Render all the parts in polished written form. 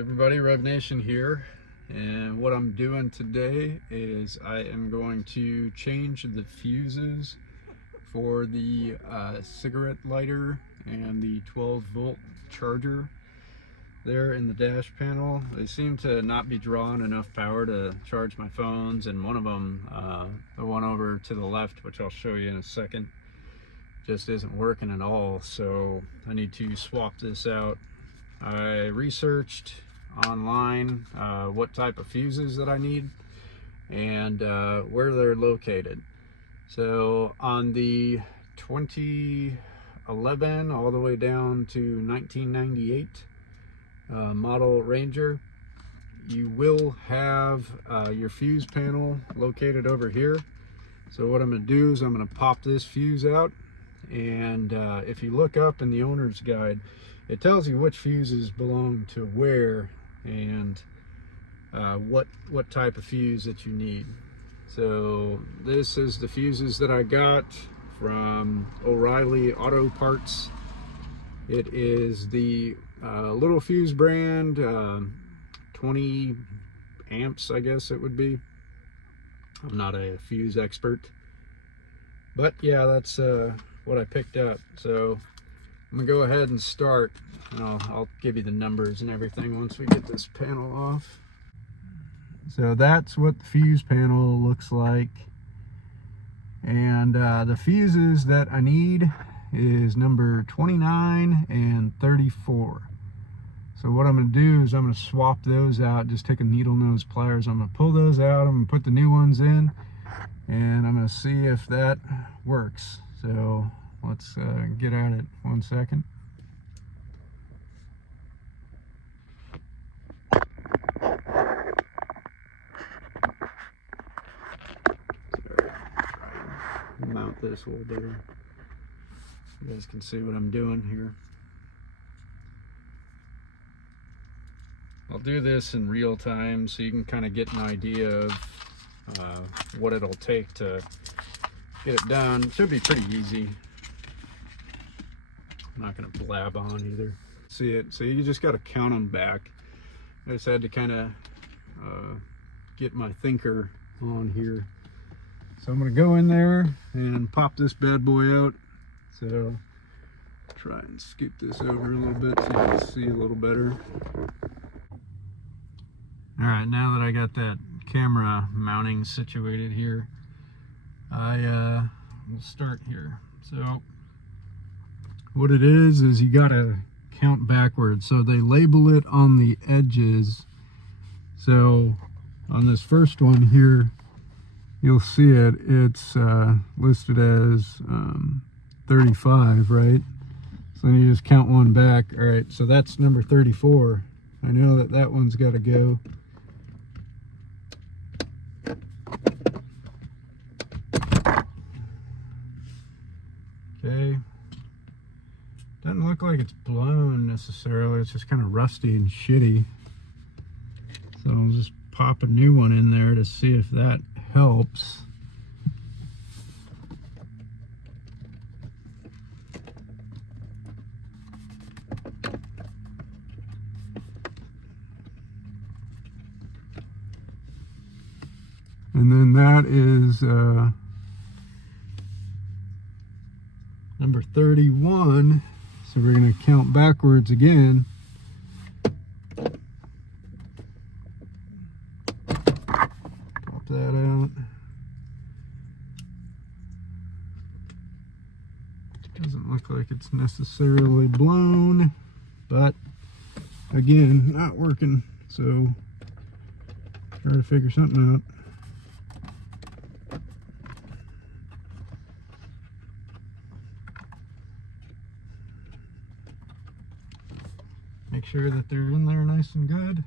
Everybody, Rev Nation here, and what I'm doing today is I am going to change the fuses for the cigarette lighter and the 12-volt charger there in the dash panel. They seem to not be drawing enough power to charge my phones, and one of them, the one over to the left, which I'll show you in a second, just isn't working at all. So I need to swap this out. I researched online what type of fuses that I need and where they're located. So on the 2011 all the way down to 1998 model Ranger, you will have your fuse panel located over here. So what I'm going to do is I'm going to pop this fuse out, and if you look up in the owner's guide, it tells you which fuses belong to where and what type of fuse that you need. So this is the fuses that I got from O'Reilly Auto Parts. It is the little fuse brand, 20 amps I guess it would be. I'm not a fuse expert, but yeah, that's what I picked up. So I'm gonna go ahead and start, and I'll give you the numbers and everything once we get this panel off. So that's what the fuse panel looks like, and the fuses that I need is number 29 and 34. So what I'm gonna do is I'm gonna swap those out. Just take a needle nose pliers, I'm gonna pull those out, I'm gonna put the new ones in, and I'm gonna see if that works. So let's get at it 1 second. Mount this a little better. You guys can see what I'm doing here. I'll do this in real time so you can kind of get an idea of what it'll take to get it done. It should be pretty easy. I'm not going to blab on either. See it? So you just got to count them back. I just had to kind of get my thinker on here. So I'm going to go in there and pop this bad boy out. So try and scoop this over a little bit so you can see a little better. All right, now that I got that camera mounting situated here, I will start here. So what it is you gotta count backwards. So they label it on the edges. So on this first one here, you'll see it, it's listed as 35, right? So then you just count one back. All right, so that's number 34. I know that that one's got to go. Okay, doesn't look like it's blown necessarily, it's just kind of rusty and shitty. So I'll just pop a new one in there to see if that helps. And then that is number 31. So we're going to count backwards again. Pop that out. Doesn't look like it's necessarily blown, but again, not working. So try to figure something out. Make sure that they're in there nice and good.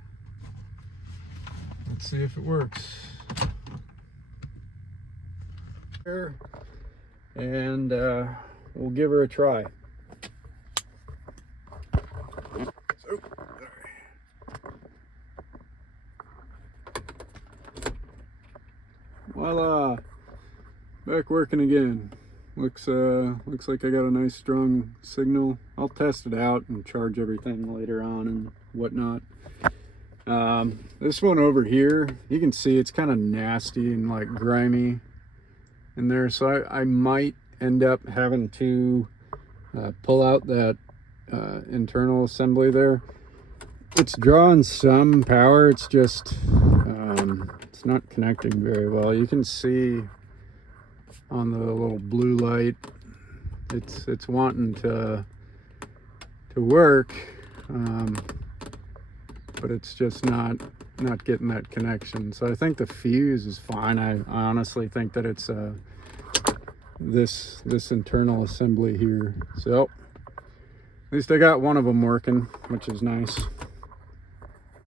Let's see if it works. And we'll give her a try. So, voila! Back working again. Looks like I got a nice strong signal. I'll test it out and charge everything later on and whatnot. This one over here, you can see it's kind of nasty and like grimy in there, so I might end up having to pull out that internal assembly there. It's drawing some power, it's just it's not connecting very well. You can see on the little blue light it's wanting to work, but it's just not getting that connection. So I think the fuse is fine. I honestly think that it's this internal assembly here. So at least I got one of them working, which is nice.